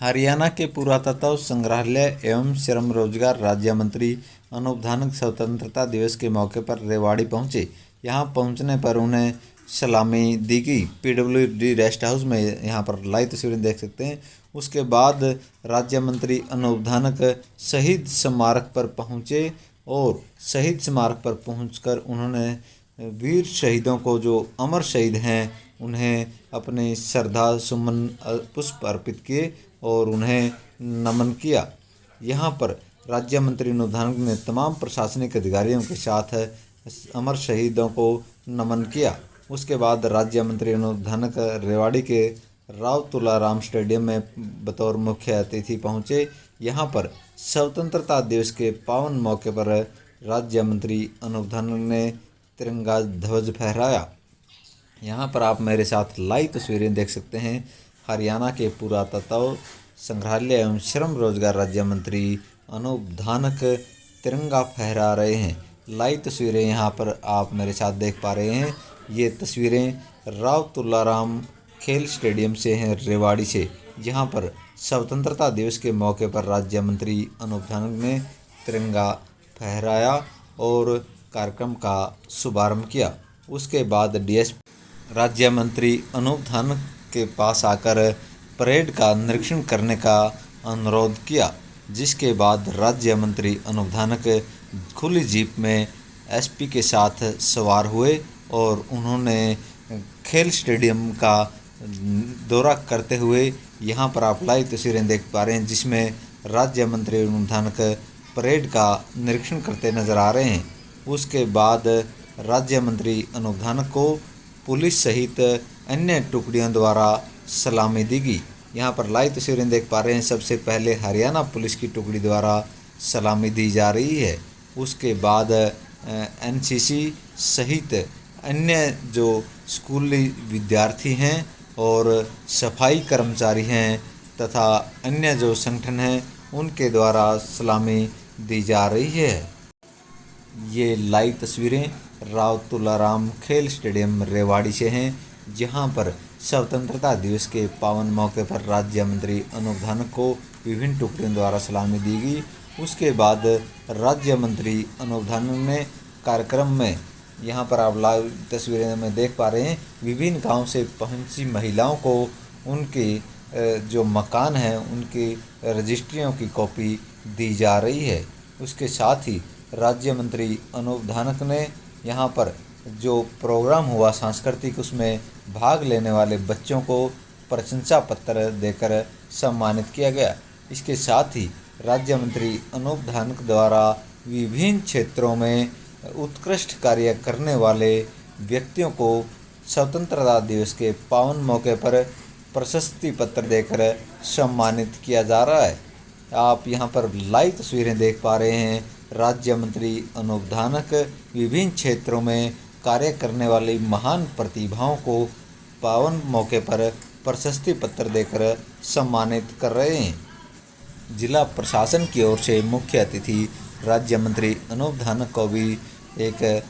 हरियाणा के पुरातत्व संग्रहालय एवं श्रम रोजगार राज्य मंत्री अनूप धानक स्वतंत्रता दिवस के मौके पर रेवाड़ी पहुंचे। यहां पहुंचने पर उन्हें सलामी दी गई। पीडब्ल्यूडी रेस्ट हाउस में यहां पर लाइव तस्वीरें देख सकते हैं। उसके बाद राज्य मंत्री अनूप धानक शहीद स्मारक पर पहुंचे और शहीद स्मारक पर पहुंचकर उन्होंने वीर शहीदों को, जो अमर शहीद हैं, उन्हें अपने श्रद्धा सुमन पुष्प अर्पित किए और उन्हें नमन किया। यहाँ पर राज्य मंत्री अनूप धानक ने तमाम प्रशासनिक अधिकारियों के साथ अमर शहीदों को नमन किया। उसके बाद राज्य मंत्री अनूप धानक रेवाड़ी के राव तुलाराम स्टेडियम में बतौर मुख्य अतिथि पहुँचे। यहाँ पर स्वतंत्रता दिवस के पावन मौके पर राज्य मंत्री अनूप धानक ने तिरंगा ध्वज फहराया। यहाँ पर आप मेरे साथ लाइव तस्वीरें देख सकते हैं। हरियाणा के पुरातत्व संग्रहालय एवं श्रम रोजगार राज्य मंत्री अनूप धानक तिरंगा फहरा रहे हैं। लाइव तस्वीरें यहाँ पर आप मेरे साथ देख पा रहे हैं। ये तस्वीरें राव तुलाराम खेल स्टेडियम से हैं, रेवाड़ी से, जहाँ पर स्वतंत्रता दिवस के मौके पर राज्य मंत्री अनूप धानक ने तिरंगा फहराया और कार्यक्रम का शुभारंभ किया। उसके बाद डीएसपी राज्य मंत्री अनूप धानक के पास आकर परेड का निरीक्षण करने का अनुरोध किया, जिसके बाद राज्य मंत्री अनूप धानक खुली जीप में एसपी के साथ सवार हुए और उन्होंने खेल स्टेडियम का दौरा करते हुए, यहाँ पर आप लाइव तस्वीरें देख पा रहे हैं, जिसमें राज्य मंत्री अनूप धानक परेड का निरीक्षण करते नजर आ रहे हैं। उसके बाद राज्य मंत्री अनूप धानक को पुलिस सहित अन्य टुकड़ियों द्वारा सलामी दी गई। यहाँ पर लाइव तस्वीरें देख पा रहे हैं। सबसे पहले हरियाणा पुलिस की टुकड़ी द्वारा सलामी दी जा रही है। उसके बाद एनसीसी सहित अन्य जो स्कूली विद्यार्थी हैं और सफाई कर्मचारी हैं तथा अन्य जो संगठन हैं, उनके द्वारा सलामी दी जा रही है। ये लाइव तस्वीरें राव तुलाराम खेल स्टेडियम रेवाड़ी से हैं, जहां पर स्वतंत्रता दिवस के पावन मौके पर राज्य मंत्री अनूप धानक को विभिन्न टुकड़ियों द्वारा सलामी दी गई। उसके बाद राज्य मंत्री अनूप धानक ने कार्यक्रम में, यहाँ पर आप लाइव तस्वीरें में देख पा रहे हैं, विभिन्न गांव से पहुंची महिलाओं को उनके जो मकान हैं उनकी रजिस्ट्रियों की कॉपी दी जा रही है। उसके साथ ही राज्य मंत्री अनूप धानक ने यहाँ पर जो प्रोग्राम हुआ सांस्कृतिक, उसमें भाग लेने वाले बच्चों को प्रशंसा पत्र देकर सम्मानित किया गया। इसके साथ ही राज्य मंत्री अनूप धानक द्वारा विभिन्न क्षेत्रों में उत्कृष्ट कार्य करने वाले व्यक्तियों को स्वतंत्रता दिवस के पावन मौके पर प्रशस्ति पत्र देकर सम्मानित किया जा रहा है। आप यहाँ पर लाइव तस्वीरें देख पा रहे हैं। राज्य मंत्री अनूप धानक विभिन्न क्षेत्रों में कार्य करने वाली महान प्रतिभाओं को पावन मौके पर प्रशस्ति पत्र देकर सम्मानित कर रहे हैं। जिला प्रशासन की ओर से मुख्य अतिथि राज्य मंत्री अनूप धानक को भी एक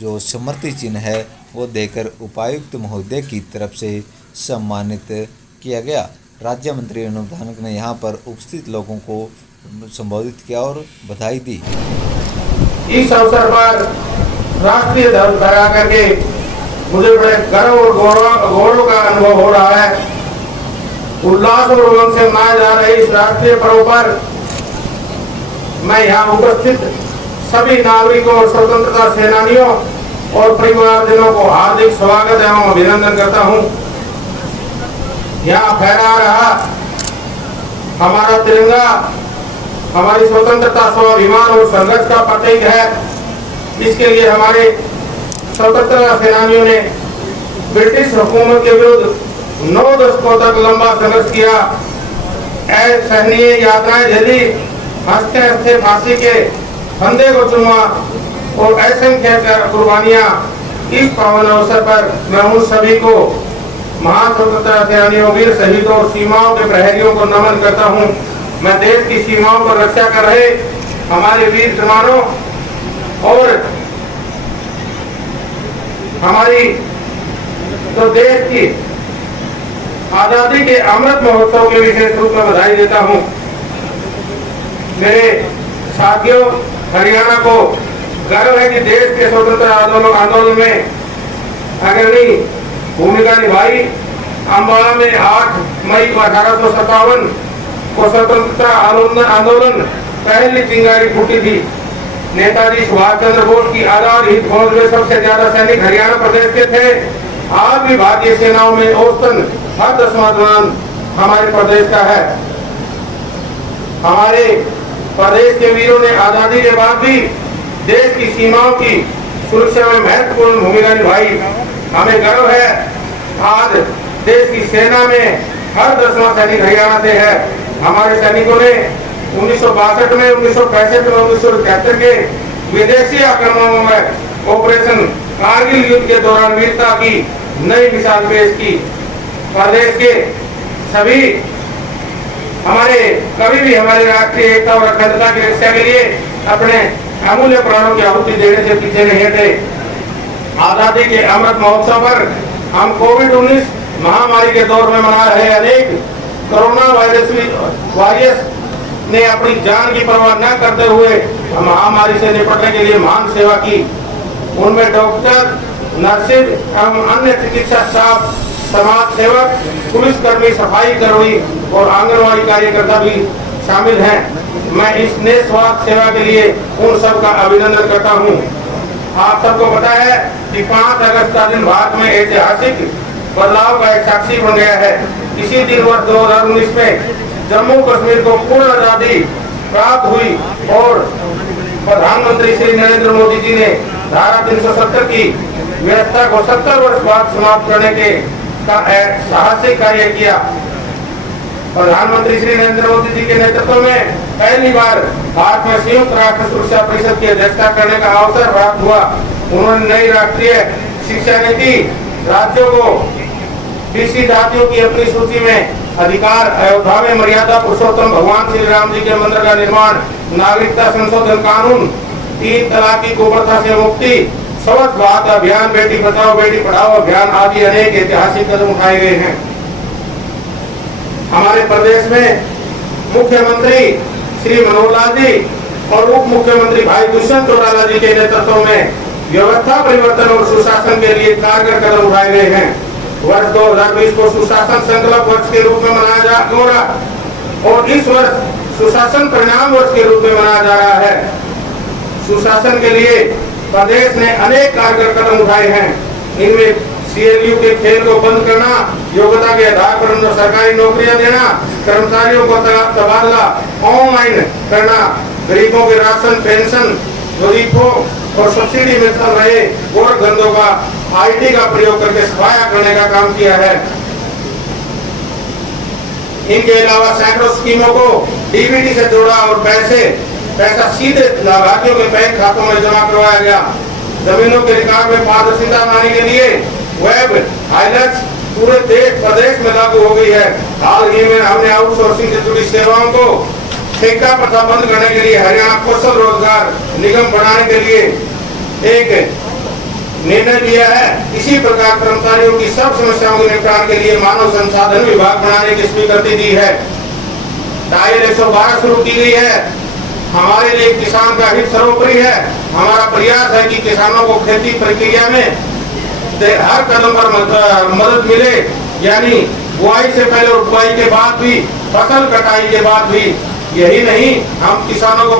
जो स्मृति चिन्ह है वो देकर उपायुक्त महोदय की तरफ से सम्मानित किया गया। राज्य मंत्री अनूप धानक ने यहाँ पर उपस्थित लोगों को संबोधित किया और बधाई दी। इस अवसर पर राष्ट्रीय ध्वज फहरा करके मुझे बड़े गर्व और गौरव का अनुभव हो रहा है। उल्लास और उमंग से मनाए जा रहे इस राष्ट्रीय पर्व पर मैं यहाँ उपस्थित सभी नागरिकों और स्वतंत्रता सेनानियों और परिवारजनों को हार्दिक स्वागत एवं अभिनंदन करता हूँ। यहाँ फहरा रहा हमारा तिरंगा हमारी स्वतंत्रता, स्वाभिमान और संघर्ष का प्रतीक है। इसके लिए हमारे स्वतंत्रता सेनानियों ने ब्रिटिश हुकूमत के विरुद्ध 9 दशकों तक लंबा संघर्ष किया, असहनीय यातनाएं झेली, हंसते हंसते फांसी के फंदे को चूमा और असंख्य कुर्बानियां। इस पावन अवसर पर मैं उन सभी को, महान स्वतंत्रता सेनानियों, वीर शहीदों और सीमाओं के प्रहरियों को नमन करता हूं। मैं देश की सीमाओं पर रक्षा कर रहे हमारे वीर जवानों और हमारी जो देश की आजादी के अमृत महोत्सव के विशेष रूप में बधाई देता हूं। मेरे साथियों, हरियाणा को गर्व है कि देश के स्वतंत्रता आंदोलन में अग्रणी भूमिका निभाई। अम्बाला में 8 मई 1857 को स्वतंत्रता आंदोलन पहली चिंगारी फूटी थी। नेताजी सुभाष चंद्र बोस की आजाद हिंद फौज में सबसे ज्यादा सैनिक हरियाणा प्रदेश के थे। आज भी भारतीय सेनाओं में औसतन हर 10वां जवान हमारे प्रदेश का है। हमारे प्रदेश के वीरों ने आजादी के बाद भी देश की सीमाओं की सुरक्षा में महत्वपूर्ण भूमिका निभाई। हमें गर्व है आज देश की सेना में हर 10वां सैनिक हरियाणा से है। हमारे सैनिकों ने 1962 में, 1965 में, 1971 के विदेशी आक्रमणों में ऑपरेशन कारगिल युद्ध के दौरान वीरता की नई मिसाल पेश की। प्रदेश के सभी हमारे कभी भी हमारे राष्ट्रीय एकता और अखंडता की रक्षा के लिए अपने अमूल्य प्राणों की आहुति देने से पीछे नहीं हटे। आजादी के अमृत महोत्सव पर हम कोविड-19 महामारी के दौर में मना रहे अनेक कोरोना वायरस ने अपनी जान की परवाह न करते हुए महामारी से निपटने के लिए महान सेवा की। उनमें डॉक्टर, नर्सिंग एवं अन्य चिकित्सा स्टाफ, समाज सेवक, पुलिसकर्मी, सफाई कर्मी और आंगनवाड़ी कार्यकर्ता भी शामिल हैं। मैं इस निस्वार्थ सेवा के लिए उन सबका अभिनंदन करता हूं। आप सबको पता है कि 5 अगस्त का दिन भारत में ऐतिहासिक बदलाव का एक साक्षी बन गया है। इसी दिन वर्ष 2019 में जम्मू कश्मीर को पूर्ण आजादी प्राप्त हुई और प्रधानमंत्री श्री नरेंद्र मोदी जी ने धारा 370 की व्यवस्था को 70 वर्ष बाद समाप्त करने के साहसिक कार्य किया। प्रधानमंत्री श्री नरेंद्र मोदी जी के नेतृत्व में पहली बार भारत में संयुक्त राष्ट्र सुरक्षा परिषद की अध्यक्षता करने का अवसर प्राप्त हुआ। उन्होंने नई राष्ट्रीय शिक्षा नीति, राज्यों को बीसी जातियों की अपनी सूची में अधिकार, अयोध्या में मर्यादा पुरुषोत्तम भगवान श्री राम जी के मंदिर का निर्माण, नागरिकता संशोधन कानून, 3 तलाक की कुप्रथा से मुक्ति, स्वच्छ भारत अभियान, बेटी बचाओ बेटी पढ़ाओ अभियान आदि अनेक ऐतिहासिक कदम उठाए गए हैं। हमारे प्रदेश में मुख्यमंत्री श्री मनोहर लाल जी और उप मुख्यमंत्री भाई दुष्यंत चौटाला जी के नेतृत्व में व्यवस्था परिवर्तन और सुशासन के लिए कारगर कदम उठाए गए हैं। वर्ष 2020 को सुशासन संकल्प वर्ष के रूप में मनाया जा रहा और इस वर्ष सुशासन परिणाम वर्ष के रूप में मनाया जा रहा है। सुशासन के लिए प्रदेश ने अनेक कारगर कदम उठाए हैं। इनमें CLU के खेल को बंद करना, योग्यता के आधार पर सरकारी नौकरियां देना, कर्मचारियों को तबादला ऑनलाइन करना, गरीबों के राशन, पेंशन, गरीबों और सब्सिडी में चल रहे गोरखधंधों का IT का प्रयोग करके सफाया करने का काम किया है। इनके अलावा सैकड़ों स्कीमों को DBT से जोड़ा और पैसा सीधे लाभार्थियों के बैंक खातों में जमा करवाया गया। जमीनों के रिकॉर्ड में पारदर्शिता लाने के लिए वेब हाइलाइट्स पूरे प्रदेश में लागू हो गई है। हाल ही में हमने आउटसोर्सिंग से जुड़ी सेवाओं को ठेका प्रथा बंद करने के लिए हरियाणा कौशल रोजगार निगम बनाने के लिए एक निर्णय लिया है। इसी प्रकार कर्मचारियों की सब समस्याओं के निपटान के लिए मानव संसाधन विभाग बनाने की स्वीकृति दी है। डायल 112 शुरू की गई है। हमारे लिए किसान का हित सर्वोपरि है। हमारा प्रयास है कि किसानों को खेती प्रक्रिया में हर कदम पर मदद मिले, यानी बुआई से पहले और बुआई के बाद भी, फसल कटाई के बाद भी। यही नहीं, हम किसानों को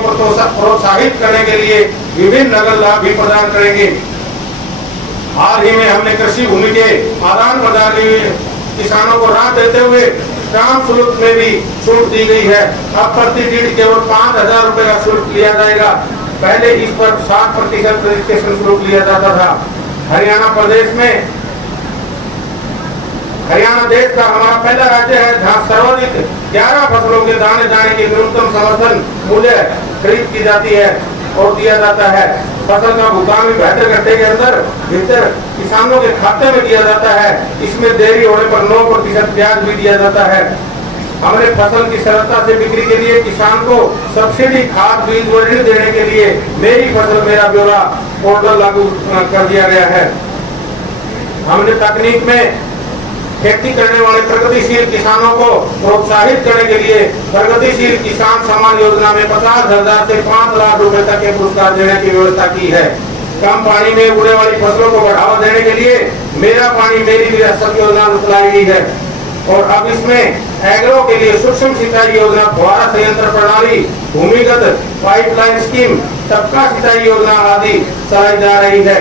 प्रोत्साहित करने के लिए विभिन्न नगद लाभ भी प्रदान करेंगे। हाल ही में हमने कृषि भूमि के आदान प्रदान में किसानों को राहत देते हुए काम शुल्क में भी छूट दी गई है। अब प्रति ऋण केवल 5,000 रुपए का शुल्क लिया जाएगा। पहले इस पर 60% रजिस्ट्रेशन शुल्क लिया जाता था। हरियाणा देश का हमारा पहला राज्य है जहाँ सर्वाधिक 11 फसलों के दाने जाने की न्यूनतम समर्थन मूल्य खरीद की जाती है और दिया जाता है। फसल का भुगतान भी 72 घंटे के भीतर किसानों के खाते में दिया जाता है। इसमें देरी होने पर 9% ब्याज भी दिया जाता है। हमने फसल की सरलता से बिक्री के लिए किसान को सब्सिडी, खाद, बीज व ऋण देने के लिए मेरी फसल मेरा ब्यौरा पोर्टल लागू कर दिया गया है। हमने तकनीक में खेती करने वाले प्रगतिशील किसानों को प्रोत्साहित करने के लिए प्रगतिशील किसान सम्मान योजना में 50,000 से 5 लाख रुपए तक के पुरस्कार देने की व्यवस्था की है। कम पानी में उगने वाली फसलों को बढ़ावा देने के लिए मेरा पानी मेरी विरासत योजना चलाई गई है और अब इसमें एग्रो के लिए सूक्ष्म सिंचाई योजना, फुहारा संयंत्र प्रणाली, भूमिगत पाइपलाइन स्कीम, टपका सिंचाई योजना आदि चलाई जा रही है।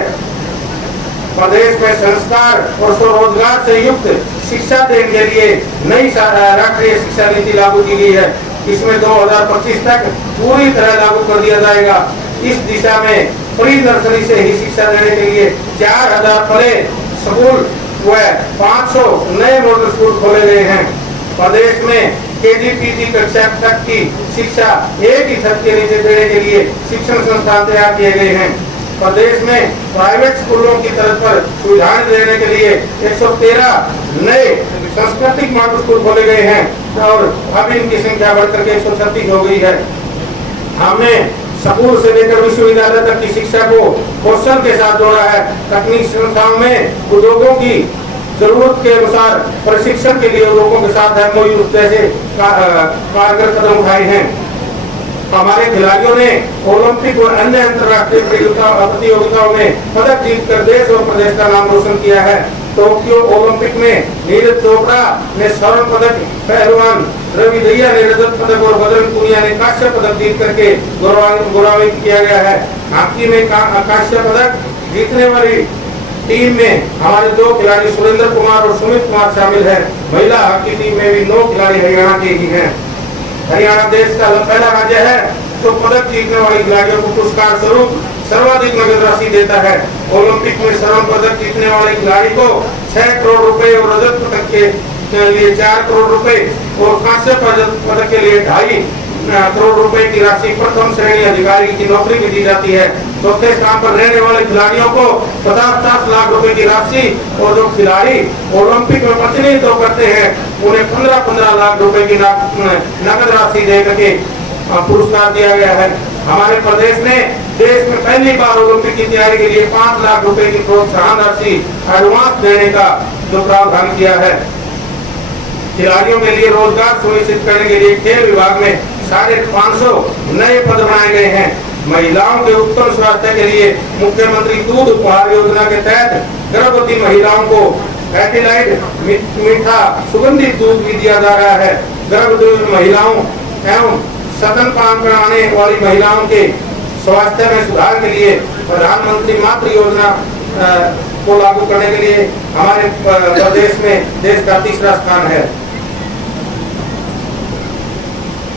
प्रदेश में संस्कार और स्वरोजगार से युक्त शिक्षा देने के लिए नई राष्ट्रीय शिक्षा नीति लागू की गई है। इसमें 2025 तक पूरी तरह लागू कर दिया जाएगा। इस दिशा में प्री नर्सरी से ही शिक्षा देने के लिए 4,000 प्ले स्कूल व 500 नए मॉडल स्कूल खोले गए हैं। प्रदेश में KG-PG कक्षा तक की शिक्षा एक ही छत के नीचे देने के लिए शिक्षण संस्थान तैयार किए गए हैं। प्रदेश में प्राइवेट स्कूलों की तरफ पर सुविधाएं देने के लिए 113 नए सांस्कृतिक मॉडल स्कूल खोले गए हैं और अब इनकी संख्या बढ़कर के 136 हो गई है। हमने स्कूल से लेकर विश्वविद्यालय तक की शिक्षा को कौशल के साथ जोड़ा है। तकनीकी संस्थाओं में उद्योगों की जरूरत के अनुसार प्रशिक्षण के लिए उद्योगों के साथ MOU जैसे कारगर कदम उठाए हैं। हमारे खिलाड़ियों ने ओलंपिक और अन्य अंतर्राष्ट्रीय प्रतियोगिताओं में पदक जीतकर देश और प्रदेश का नाम रोशन किया है। टोक्यो ओलंपिक में नीरज चोपड़ा ने स्वर्ण पदक, पहलवान रवि दहिया ने रजत पदक और बजरंग पुनिया ने कांस्य पदक जीत करके गौरवान्वित किया गया है। हॉकी में कांस्य पदक जीतने वाली टीम में हमारे 2 खिलाड़ी सुरेंद्र कुमार और सुमित कुमार शामिल हैं। महिला हॉकी टीम में भी 9 खिलाड़ी हरियाणा के ही हैं। हरियाणा देश का पहला राज्य है तो पदक जीतने वाले खिलाड़ियों को पुरस्कार स्वरूप सर्वाधिक नगद राशि देता है। ओलंपिक में स्वर्ण पदक जीतने वाले खिलाड़ी को 6 करोड़ रुपए और रजत पदक के लिए 4 करोड़ रुपए और कांस्य पदक के लिए 2.5 करोड़ रुपए की राशि प्रथम श्रेणी अधिकारी की नौकरी भी दी जाती है। चौथे स्थान पर रहने वाले खिलाड़ियों को 50 लाख रुपए की राशि और जो खिलाड़ी ओलंपिक में प्रतिनिधित्व करते हैं उन्हें 15 लाख रुपए की नगद राशि दे करके पुरस्कार दिया गया है। हमारे प्रदेश ने देश में पहली बार ओलंपिक की तैयारी के लिए 5 लाख रुपए की प्रोत्साहन राशि एडवांस देने का जो प्रावधान किया है। खिलाड़ियों के लिए रोजगार सुनिश्चित करने के लिए खेल विभाग में 550 नए पद बनाए गए हैं। महिलाओं के उत्तम स्वास्थ्य के लिए मुख्यमंत्री दूध उपहार योजना के तहत गर्भवती महिलाओं को एटिलाइड मीठा सुगंधित दूध भी दिया जा रहा है। गर्भवती महिलाओं एवं स्तनपान कराने वाली महिलाओं के स्वास्थ्य में सुधार के लिए प्रधानमंत्री मातृ योजना को लागू करने के लिए हमारे प्रदेश में देश का 3रा स्थान है।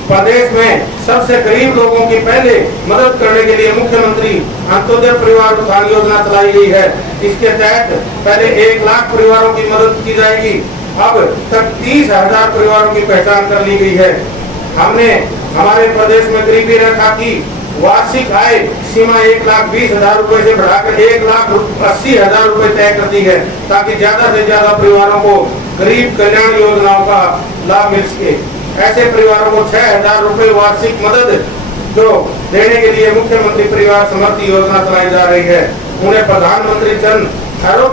प्रदेश में सबसे गरीब लोगों की पहले मदद करने के लिए मुख्यमंत्री अंत्योदय परिवार उत्थान योजना चलाई गई है। इसके तहत पहले 1 लाख परिवारों की मदद की जाएगी। अब तक 30,000 परिवारों की पहचान कर ली गई है। हमने हमारे प्रदेश में गरीबी रेखा की वार्षिक आय सीमा 1,20,000 रुपए से बढ़ाकर 1,80,000 रुपए तय कर दी है ताकि ज्यादा से ज्यादा परिवारों को गरीब कल्याण योजनाओं का लाभ मिल सके। ऐसे परिवारों को 6,000 रुपए वार्षिक मदद जो देने के लिए मुख्यमंत्री परिवार समृद्धि योजना चलाई जा रही है। उन्हें प्रधानमंत्री जन आरोग्य